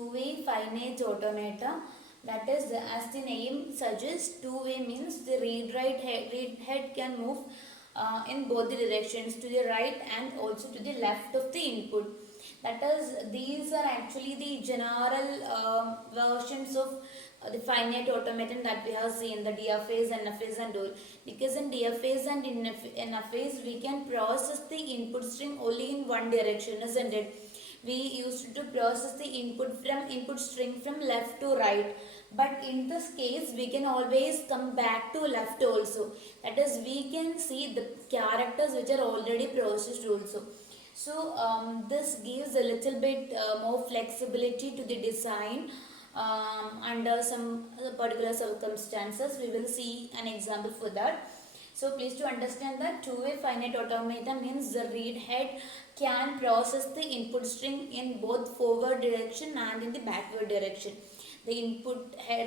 two-way finite automata. That is, as the name suggests, two-way means the read head can move in both the directions, to the right and also to the left of the input. That is, these are actually the general versions of the finite automaton that we have seen, the DFAs, NFAs and all. Because in DFAs and in NFAs we can process the input string only in one direction, isn't it? We used to process the input string from left to right, but in this case we can always come back to left also. That is, we can see the characters which are already processed also. So this gives a little bit more flexibility to the design under some particular circumstances. We will see an example for that. So please to understand that two-way finite automata means the read head can process the input string in both forward direction and in the backward direction. The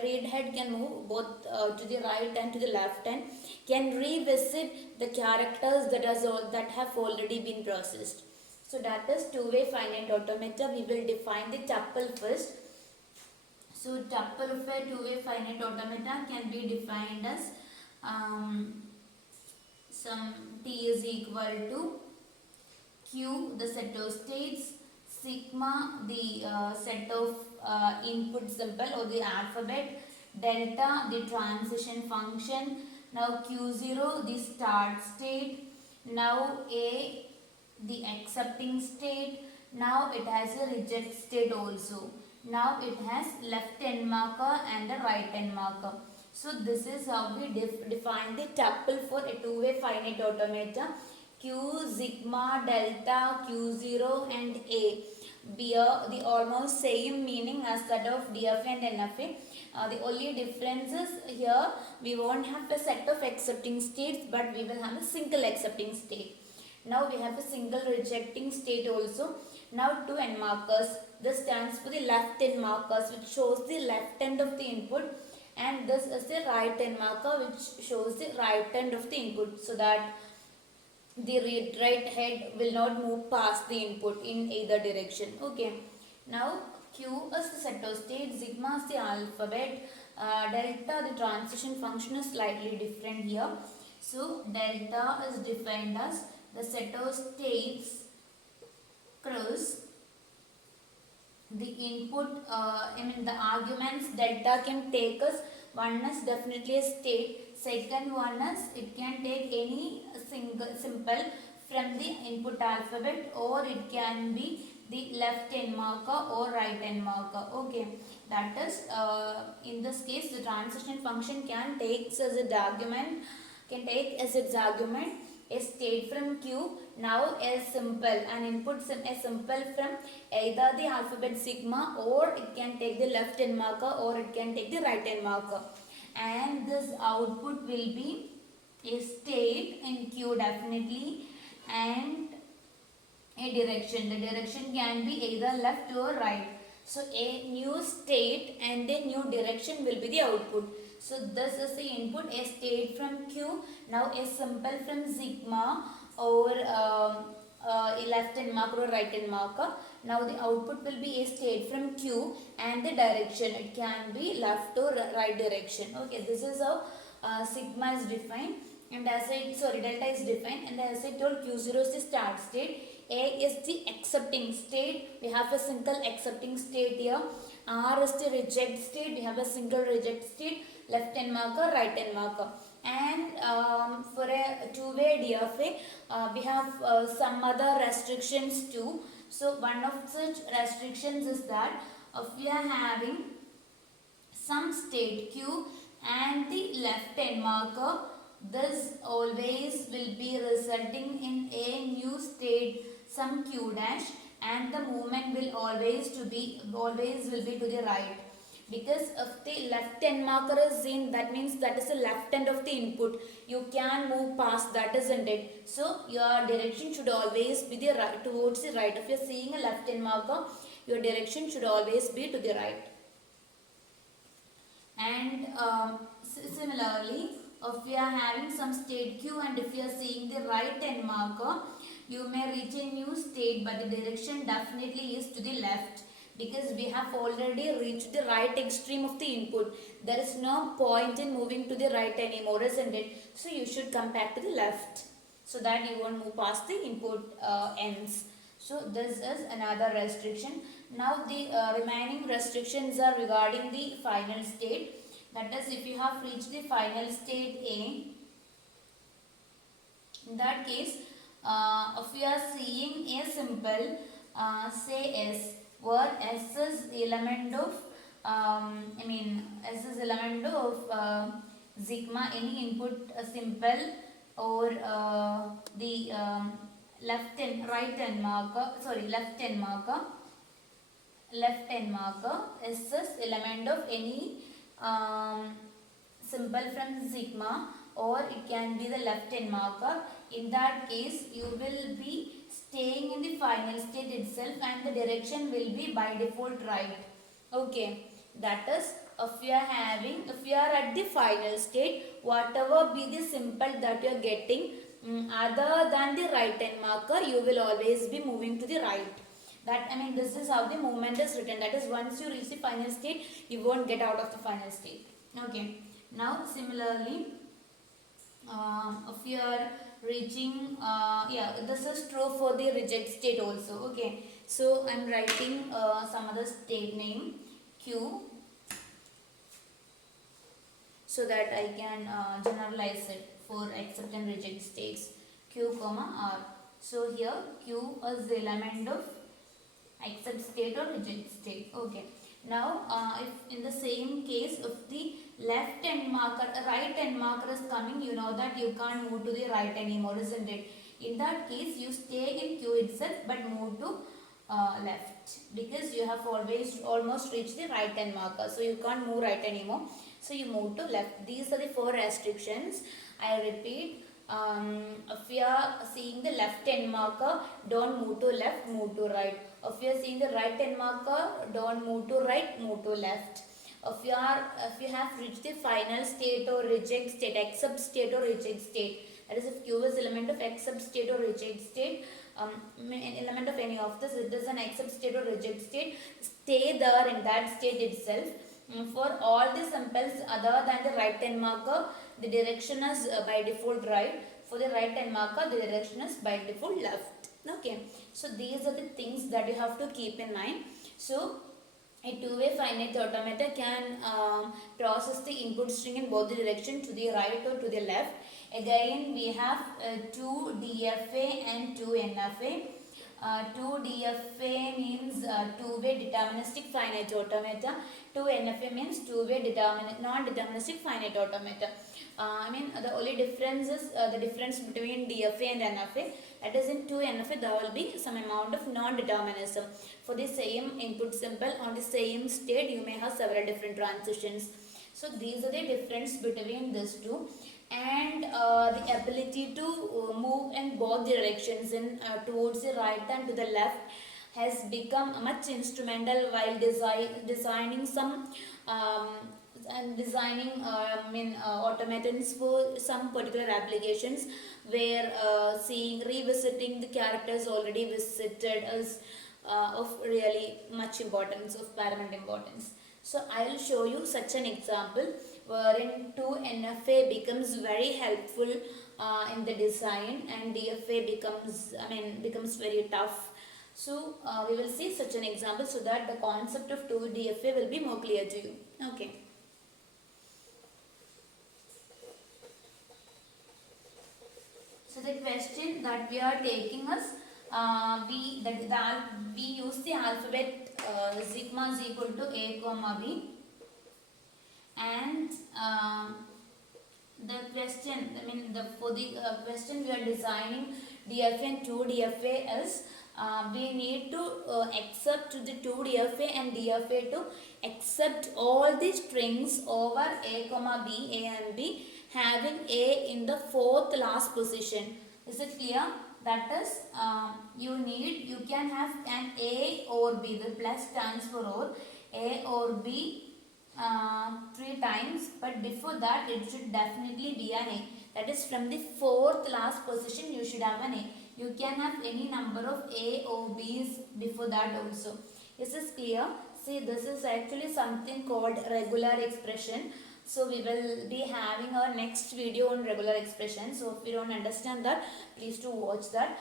read head can move both to the right and to the left, and can revisit the characters that have already been processed. So that is two-way finite automata. We will define the tuple first. So tuple of a two-way finite automata can be defined as some t is equal to q, the set of states, sigma, the set of input symbol or the alphabet, delta, the transition function, now q0, the start state, now a, the accepting state, now it has a reject state also. Now it has left end marker and a right end marker. So this is how we define the tuple for a two-way finite automata. Q, sigma, delta, q0 and a bear the almost same meaning as that of DFA and NFA. The only difference is here we won't have a set of accepting states, but we will have a single accepting state. Now we have a single rejecting state also. Now two end markers. This stands for the left end markers, which shows the left end of the input, and this is the right end marker, which shows the right end of the input, so that the read write head will not move past the input in either direction. Okay. Now Q is the set of state, sigma is the alphabet, delta, the transition function is slightly different here. So delta is defined as the set of states cross the input, the arguments delta can take us. One is definitely a state, second one is it can take any simple from the input alphabet, or it can be the left end marker or right end marker. Okay, that is in this case the transition function can take as its argument, a state from Q, now a simple, an input a simple from either the alphabet sigma, or it can take the left end marker, or it can take the right end marker, and this output will be a state in Q definitely, and a direction. The direction can be either left or right. So a new state and a new direction will be the output. So this is the input, a state from Q, now a symbol from sigma, or a left hand marker or right hand marker. Now the output will be a state from Q, and the direction, it can be left or right direction. Okay, this is how sigma is defined, and delta is defined, and as I told, Q0 is the start state, A is the accepting state, we have a single accepting state here, R is the reject state, we have a single reject state, left hand marker, right hand marker. And for a two-way DFA, we have some other restrictions too. So one of such restrictions is that if we are having some state Q and the left hand marker, this always will be resulting in a new state, some Q dash, and the movement will always will be to the right. Because if the left hand marker is seen, that means that is the left end of the input. You can move past that, isn't it? So your direction should always be the right, towards the right. If you are seeing a left hand marker, your direction should always be to the right. And similarly, if we are having some state Q, and if you are seeing the right hand marker, you may reach a new state, but the direction definitely is to the left. because we have already reached the right extreme of the input. There is no point in moving to the right anymore, isn't it? So you should come back to the left so that you won't move past the input ends. So this is another restriction. Now the remaining restrictions are regarding the final state. That is, if you have reached the final state A, in that case, if we are seeing a simple, say S, where S is element of, S is element of sigma, any input simple, or the left and right hand marker, sorry, left hand marker, S is element of any um, symbol from sigma, or it can be the left hand marker. In that case, you will be staying in the final state itself and the direction will be by default right. Okay, that is, if you are at the final state, whatever be the symbol that you are getting, other than the right hand marker, you will always be moving to the right. That, this is how the movement is written. That is, once you reach the final state, you won't get out of the final state. Okay. Now similarly, if you are reaching, this is true for the reject state also. Okay. So I'm writing some other state name Q, so that I can generalize it for accept and reject states. Q comma R. So here Q is the element of accept state or reject state. Okay. Now, if in the same case, if the left hand marker, right hand marker is coming, you know that you can't move to the right anymore, isn't it? In that case, you stay in Q itself but move to left, because you have almost reached the right hand marker, so you can't move right anymore. So you move to left. These are the 4 restrictions. I repeat. If you are seeing the left hand marker, don't move to left, move to right. If you are seeing the right hand marker, don't move to right, move to left. If you have reached the final state or reject state, accept state or reject state, that is, if Q is element of accept state or reject state, element of any of this, it is an accept state or reject state, stay there in that state itself. For all the samples other than the right hand marker, the direction is by default right. For the right hand marker, the direction is by default left. Okay. So these are the things that you have to keep in mind. So a two-way finite automata can process the input string in both the direction, to the right or to the left. Again, we have 2 DFA and 2 NFA. 2 DFA means two-way deterministic finite automata. 2 NFA means two-way non-deterministic finite automata. The only difference is the difference between DFA and NFA. That is, in 2 NFA there will be some amount of non-determinism. For the same input symbol on the same state, you may have several different transitions. So these are the difference between these two. And the ability to move in both directions, in towards the right and to the left, has become much instrumental while designing some automatons for some particular applications, where revisiting the characters already visited is of really much importance, of paramount importance. So I will show you such an example wherein 2 NFA becomes very helpful in the design, and DFA becomes very tough. So we will see such an example so that the concept of 2 DFA will be more clear to you. Okay. So the question that we are taking is, we use the alphabet sigma is equal to A comma B, and the question, for the question we are designing DFA and 2 DFA is, we need to accept the 2 DFA and DFA to accept all the strings over A comma B, A and B, having A in the 4th last position. Is it clear? That is, you can have an A or B, the plus stands for A or B 3 times, but before that it should definitely be an A. That is, from the 4th last position you should have an A. You can have any number of A or B's before that also. Is this clear? See, this is actually something called regular expression. So we will be having our next video on regular expression. So if you don't understand that, please do watch that.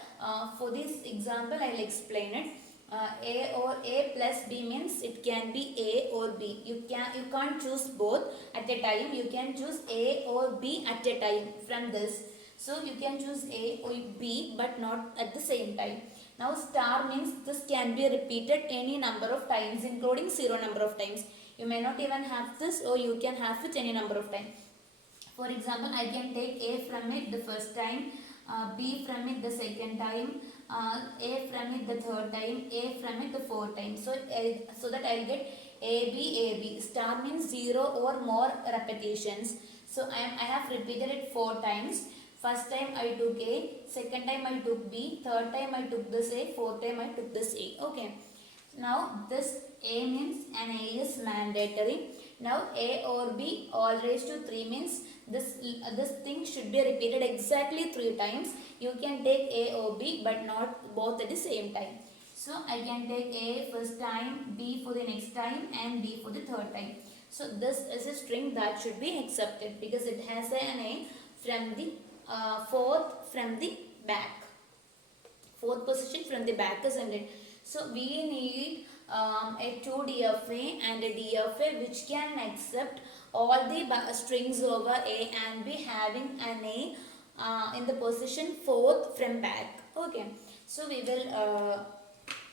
For this example, I will explain it. A or A plus B means it can be A or B. You can't choose both at a time. You can choose A or B at a time from this. So you can choose A or B but not at the same time. Now star means this can be repeated any number of times including 0 number of times. You may not even have this, or you can have it any number of times. For example, I can take A from it the first time, B from it the second time, A from it the third time, A from it the fourth time. So that I will get A B. Star means 0 or more repetitions. So I have repeated it 4 times. First time I took A, second time I took B, third time I took this A, fourth time I took this A. Okay. Now this A means an A is mandatory. Now A or B all raised to 3 means this thing should be repeated exactly 3 times. You can take A or B but not both at the same time. So I can take A first time, B for the next time and B for the third time. So this is a string that should be accepted because it has an A from the fourth from the back. Fourth position from the back, isn't it? So we need a 2 DFA and a DFA which can accept all the strings over A and B having an A in the position fourth from back. Okay. So we will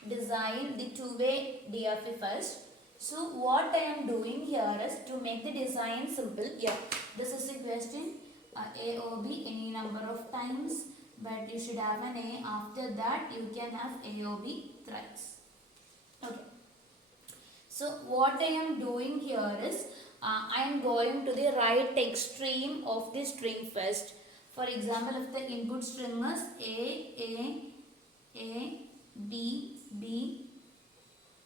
design the two-way DFA first. So what I am doing here is to make the design simple. Yeah, this is the question. A or B any number of times, but you should have an A. After that you can have A or B thrice. Okay. So what I am doing here is I am going to the right extreme of the string first. For example, if the input string is A, B,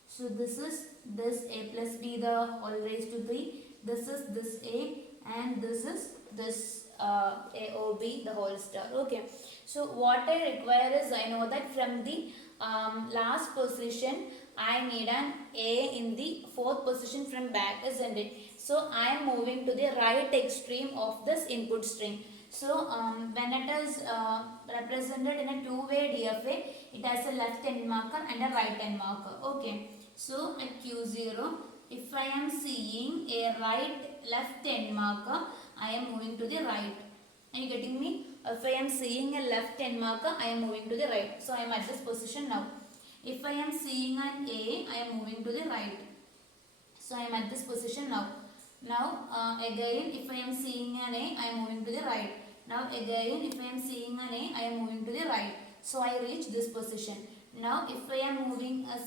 so this is this A plus B the whole raised to 3. This is this A and this is this A or B the whole star. Okay. So what I require is, I know that from the last position I need an A in the fourth position from back, isn't it? So I am moving to the right extreme of this input string. So when it is represented in a two-way DFA, it has a left hand marker and a right hand marker. Okay. So at Q0, if I am seeing a left hand marker, I am moving to the right. Are you getting me? If I am seeing a left hand marker, I am moving to the right. So I am at this position now. If I am seeing an A, I am moving to the right. So I am at this position now. Now again, if I am seeing an A, I am moving to the right. Now again, if I am seeing an A, I am moving to the right. So I reach this position. Now if I am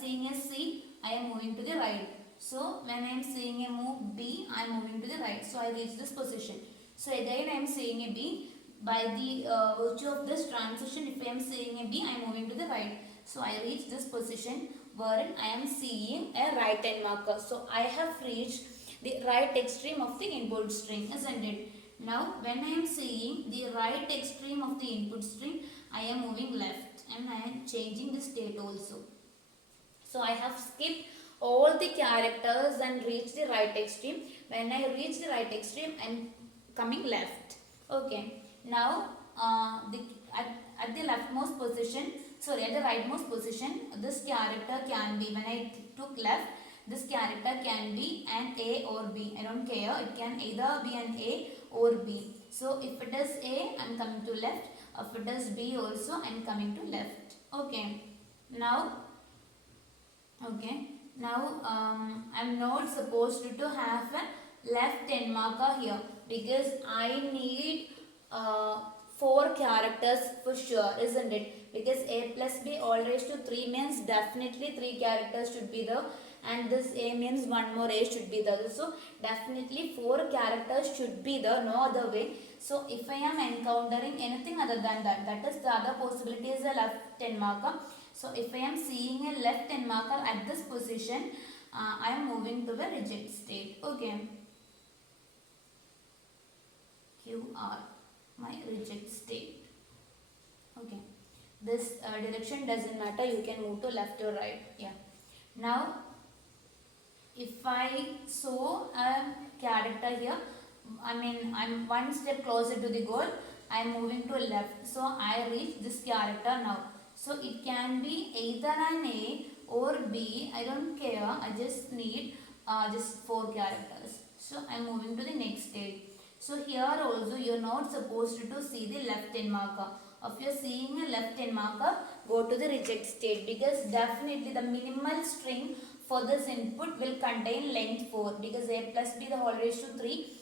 seeing a C, I am moving to the right. So when I am seeing a move B, I am moving to the right. So I reach this position. So again I am seeing a B. By the virtue of this transition, if I am seeing a B, I am moving to the right. So I reach this position wherein I am seeing a right hand marker. So I have reached the right extreme of the input string, isn't it? Now when I am seeing the right extreme of the input string, I am moving left and I am changing the state also. So I have skipped all the characters and reached the right extreme. When I reach the right extreme, I am coming left. Okay. Now at the leftmost position, sorry, at the rightmost position, this character can be, when I took left, this character can be an A or B. I don't care. It can either be an A or B. So if it is A, I am coming to left. If it is B also, I am coming to left. Okay. Now I am not supposed to have a left hand marker here because I need 4 characters for sure, isn't it? Because A plus B all raised to 3 means definitely 3 characters should be there, and this A means 1 more A should be there. So definitely 4 characters should be there, no other way. So if I am encountering anything other than that, that is the other possibility is a left hand marker. So if I am seeing a left hand marker at this position, I am moving to the reject state. Okay. QR, my reject state. Okay. This direction doesn't matter. You can move to left or right. Yeah. Now if I saw a character here, I'm one step closer to the goal. I'm moving to left, so I reach this character now. So it can be either an A or B. I don't care. I just need just 4 characters. So I'm moving to the next stage. So here also you're not supposed to see the left hand marker. If you're seeing a left hand marker, go to the reject state, because definitely the minimal string for this input will contain length 4, because a plus b the whole raised to 3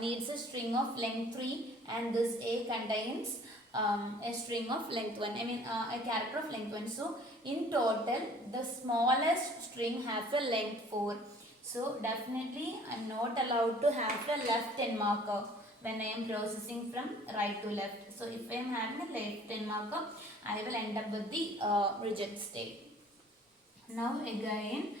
needs a string of length 3, and this a contains a string of length 1, a character of length 1. So in total the smallest string has a length 4. So definitely I am not allowed to have a left hand marker when I am processing from right to left. So if I am having a left hand marker, I will end up with the reject state. Now again,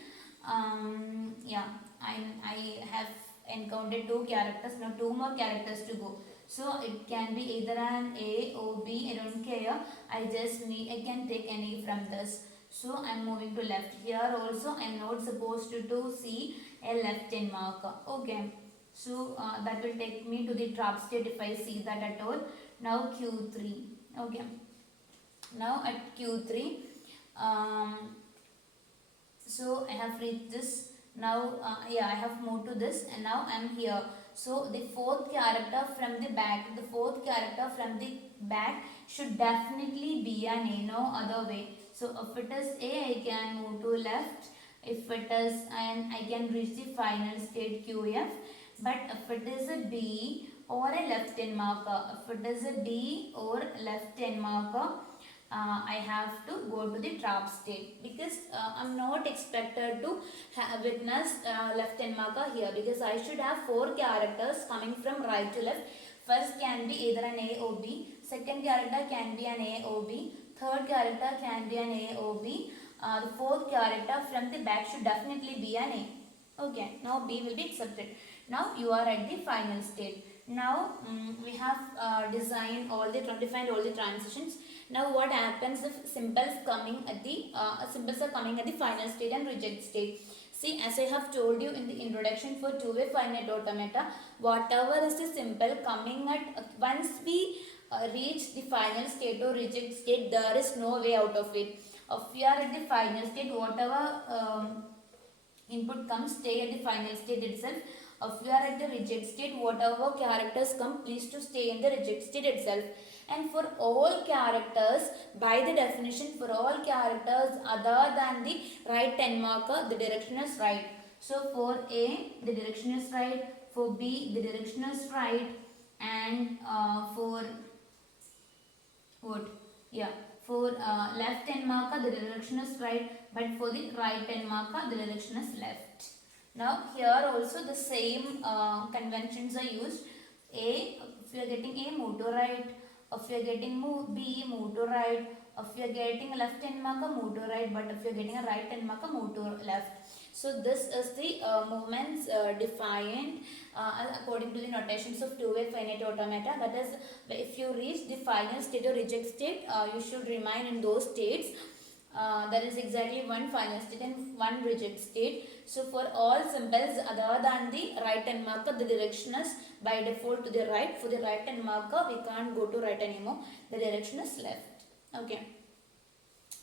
yeah, I have encountered 2 characters. Now 2 more characters to go. So it can be either an A or B. I don't care. I can take any from this. So I'm moving to left. Here also I'm not supposed to see a left hand marker. Okay. So that will take me to the drop state if I see that at all. Now Q3. Okay. Now at Q3. So I have reached this. Now I have moved to this, and now I am here. So the fourth character from the back should definitely be an A, no other way. So if it is A, I can move to left. If it is, and I can reach the final state QF. But if it is a B or a left hand marker, if it is a B or left hand marker, I have to go to the trap state, because I'm not expected to witness left hand marker here, because I should have 4 characters coming from right to left. First can be either an A or B, second character can be an A or B, third character can be an A or B, the fourth character from the back should definitely be an A. Okay, now B will be accepted. Now you are at the final state. Now we have defined all the transitions. Now what happens if symbols are coming at the final state and reject state? See, as I have told you in the introduction for two-way finite automata, whatever is the symbol coming at once we reach the final state or reject state, there is no way out of it. If we are at the final state, whatever input comes, stay at the final state itself. If you are at the reject state, whatever characters come, please to stay in the reject state itself. And for all characters, by the definition, for all characters other than the right hand marker, the direction is right. So for A, the direction is right. For B, the direction is right. And for what? Yeah. For left hand marker, the direction is right. But for the right hand marker, the direction is left. Now here also the same conventions are used. A, if you are getting A, move to right. If you are getting B, move to right. If you are getting a left hand marker, move to right. But if you are getting a right hand marker, move to left. So this is the movements defined according to the notations of two-way finite automata. That is, if you reach the final state or reject state, you should remain in those states. That is exactly one final state and one reject state. So for all symbols other than the right hand marker, the direction is by default to the right. For the right hand marker, we can't go to right anymore. The direction is left. Okay.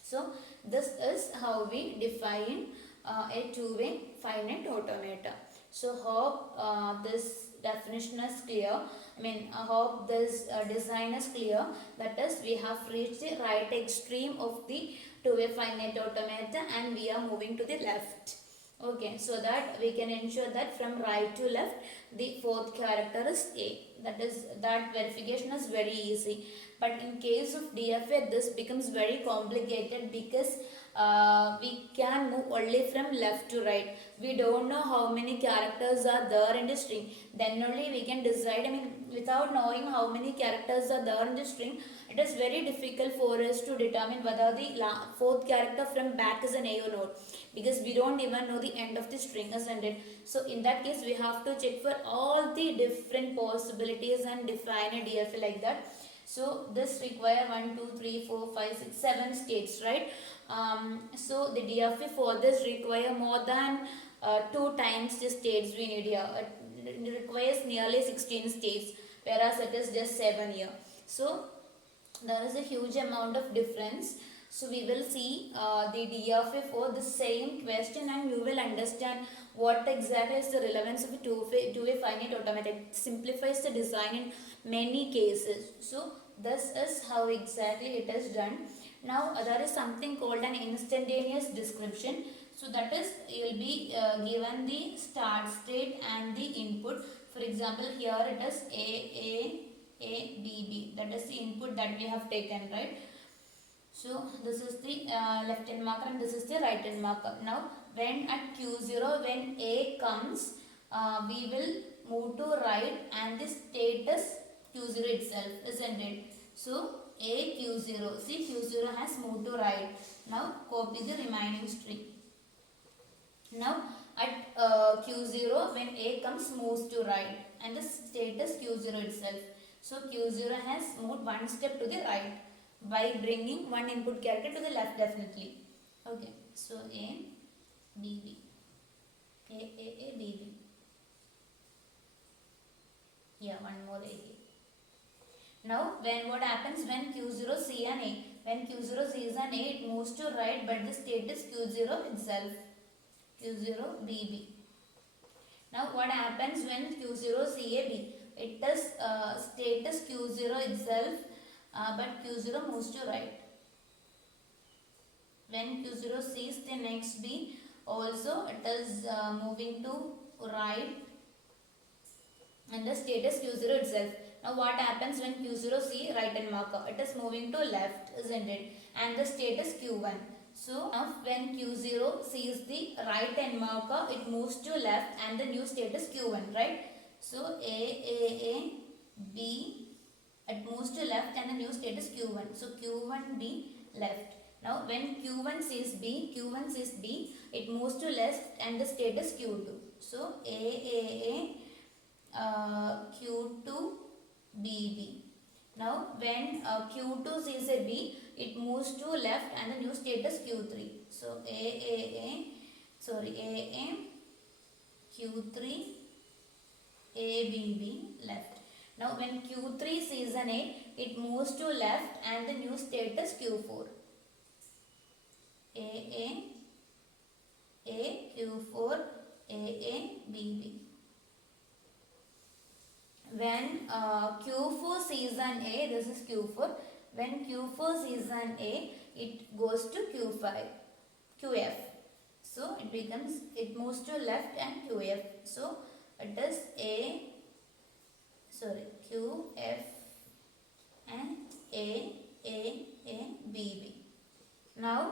So this is how we define a two-way finite automata. So hope this definition is clear. I hope this design is clear. That is, we have reached the right extreme of the two-way finite automata and we are moving to the left. Okay, so that we can ensure that from right to left, the fourth character is A. That verification is very easy. But in case of DFA, this becomes very complicated, because we can move only from left to right. We don't know how many characters are there in the string. Then only we can decide. Without knowing how many characters are there in the string, it is very difficult for us to determine whether the fourth character from back is an A or not, because we don't even know the end of the string, isn't it? So in that case, we have to check for all the different possibilities and define a DFA like that. So this require 1, 2, 3, 4, 5, 6, 7 states, right? So the DFA for this require more than 2 times the states we need here. It requires nearly 16 states, whereas it is just 7 here. So there is a huge amount of difference. So we will see the DFA for the same question, and you will understand what exactly is the relevance of a two-way finite automata. It simplifies the design in many cases. So this is how exactly it is done. Now there is something called an instantaneous description. So that is, you will be given the start state and the input. For example, here it is A, B, B. That is the input that we have taken, right? So this is the left hand marker and this is the right hand marker. Now when at Q0, when A comes, we will move to right and the state is Q0 itself, isn't it? So A Q0, see Q0 has moved to right. Now copy the remaining string. Now at Q0, when A comes, moves to right and the state is Q0 itself. So Q0 has moved one step to the right by bringing one input character to the left, definitely. Okay, so A, B, B. A, B, B. Yeah, one more A. Now, when what happens when Q0 see an A? When Q0 sees an A, it moves to right, but the state is Q0 itself. Q0 BB. Now what happens when Q0 CAB? It is status Q0 itself, but Q0 moves to right. When Q0 sees the next B, also it is moving to right and the status Q0 itself. Now what happens when Q0 see right hand marker? It is moving to left, isn't it? And the status Q1. So now when Q0 sees the right hand marker, it moves to left and the new status Q1, right? So A, B, it moves to left and the new status Q1. So Q1B left. Now when Q1 sees B, it moves to left and the status Q2. So A, Q2, B. Now when Q2 sees a B, it moves to left and the new status Q3. So A, Q3, B left. Now when Q3 sees an A, it moves to left and the new status Q4. A, Q4, B. When Q4 sees an A, this is Q4. When Q4 sees an A, it goes to QF. So it moves to left and QF. So it is QF and B. Now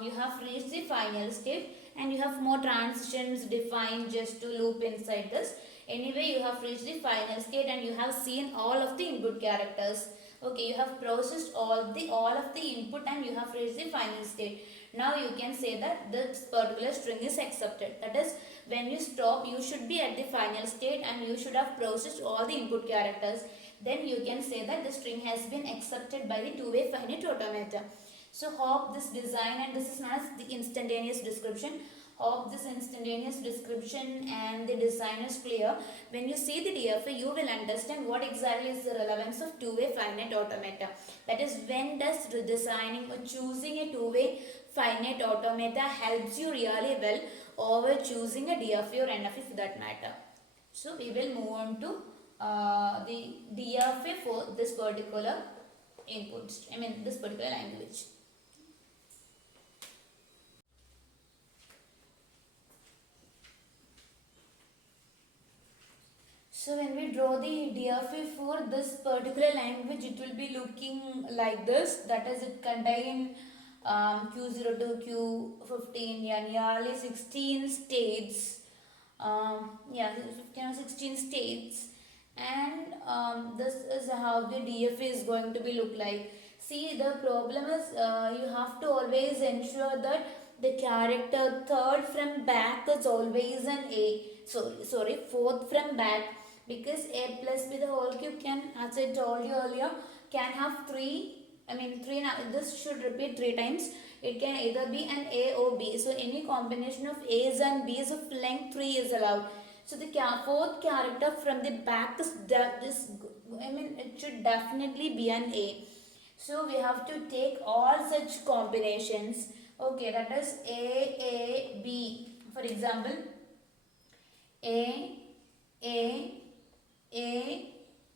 you have reached the final step and you have more transitions defined just to loop inside this. Anyway, you have reached the final state and you have seen all of the input characters. Okay, you have processed all of the input and you have reached the final state. Now you can say that this particular string is accepted. That is, when you stop, you should be at the final state and you should have processed all the input characters. Then you can say that the string has been accepted by the two-way finite automata. So hope this design, and this is known as the instantaneous description. Hope this instantaneous description and the design is clear. When you see the DFA, you will understand what exactly is the relevance of two-way finite automata. That is, when does designing or choosing a two-way finite automata helps you really well over choosing a DFA or NFA for that matter. So we will move on to the DFA for this particular this particular language. So when we draw the DFA for this particular language, it will be looking like this. That is, it contain Q0 to Q15, nearly 16 states. 15 or 16 states. And this is how the DFA is going to be look like. See, the problem is you have to always ensure that the character third from back is always an A. Fourth from back, because A plus B the whole cube can, as I told you earlier, can have this should repeat 3 times. It can either be an A or B. So any combination of A's and B's of length 3 is allowed. So the fourth character from the back is it should definitely be an A. So we have to take all such combinations. Okay, that is A, B. For example, A, A, A,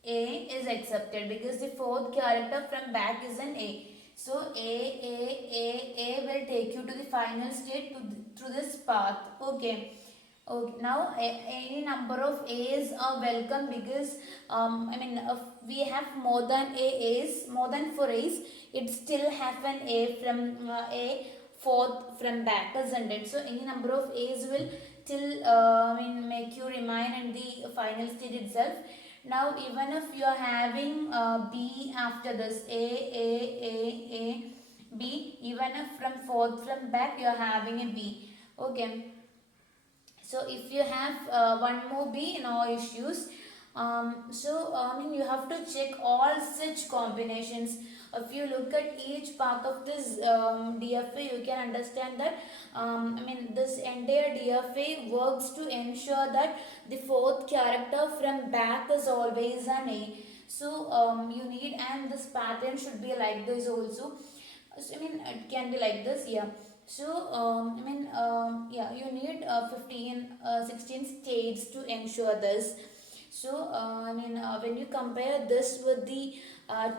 A is accepted because the fourth character from back is an A. So A will take you to the final state through this path. Okay. Okay. Now any number of A's are welcome because if we have more than more than 4 A's, it still have an A from A fourth from back, isn't it? So any number of A's will till make you remain in the final state itself. Now even if you are having B after this A, B, even if from fourth from back you are having a B. Okay. So if you have one more B, no issues. You have to check all such combinations. If you look at each part of this DFA, you can understand that this entire DFA works to ensure that the fourth character from back is always an A. So you need, and this pattern should be like this also. So, it can be like this, yeah. So, you need 16 states to ensure this. So, when you compare this with the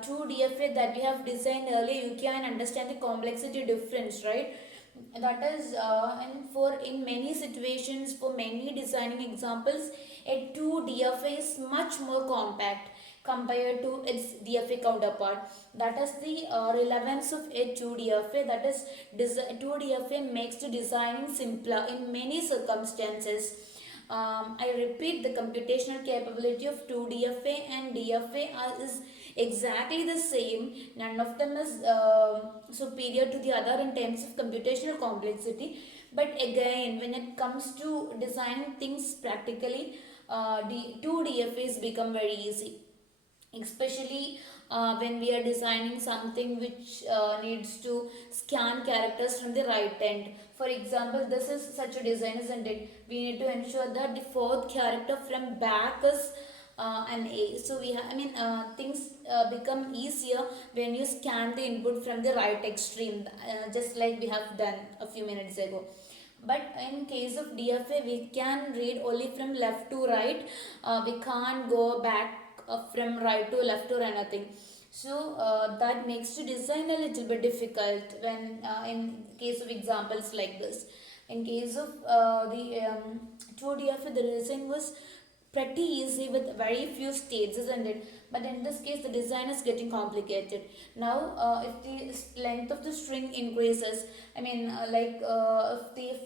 two DFA that we have designed earlier, you can understand the complexity difference, right? That is, and for in many situations, for many designing examples, a 2 DFA is much more compact compared to its DFA counterpart. That is the relevance of a 2 DFA. That is, 2 DFA makes the designing simpler in many circumstances. I repeat, the computational capability of 2 DFA and DFA is exactly the same. None of them is superior to the other in terms of computational complexity. But again, when it comes to designing things practically, the 2 DFAs become very easy, especially when we are designing something which needs to scan characters from the right end. For example, this is such a design, isn't it? We need to ensure that the fourth character from back is an A. So we have, things become easier when you scan the input from the right extreme, just like we have done a few minutes ago. But in case of DFA, we can read only from left to right. We can't go back from right to left or anything. So that makes to design a little bit difficult when in case of examples like this. In case of the 2DFA, the design was pretty easy with very few states, isn't it? But in this case, the design is getting complicated. Now, if the length of the string increases, if the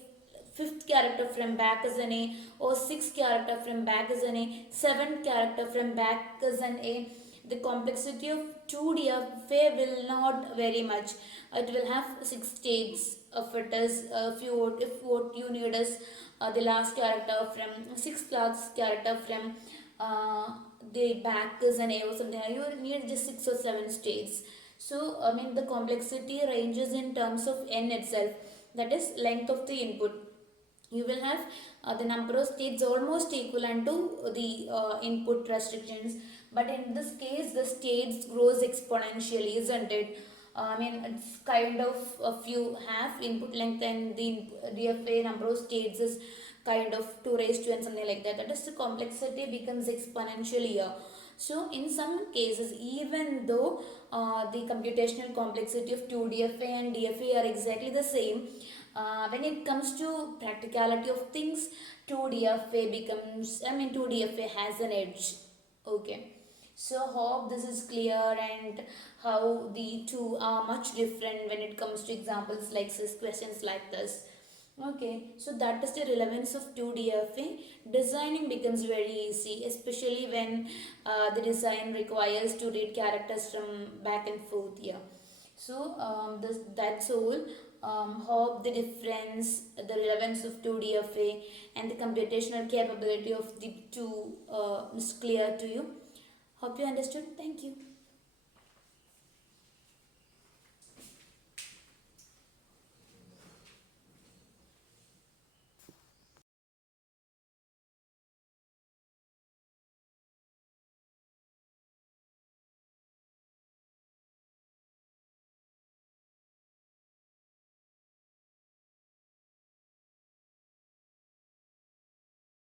fifth character from back is an A, or sixth character from back is an A, seventh character from back is an A, the complexity of 2 DFA will not very much. It will have 6 states. If it is, if what you need is the last character from sixth last character from the back is an A or something, you need just 6 or 7 states. So the complexity ranges in terms of n itself, that is length of the input. You will have the number of states almost equivalent to the input restrictions, but in this case the states grows exponentially, isn't it? It's kind of, if you have input length and the DFA number of states is kind of 2 raised to and something like that, that is the complexity becomes exponentially here. So in some cases, even though the computational complexity of 2 DFA and DFA are exactly the same, when it comes to practicality of things, 2 DFA has an edge. Okay. So hope this is clear, and how the two are much different when it comes to examples like this, questions like this. Okay, so that is the relevance of 2 DFA. Designing becomes very easy, especially when the design requires to read characters from back and forth. Yeah. So that's all. Hope the difference, the relevance of 2 DFA and the computational capability of the two is clear to you. Hope you understood. Thank you.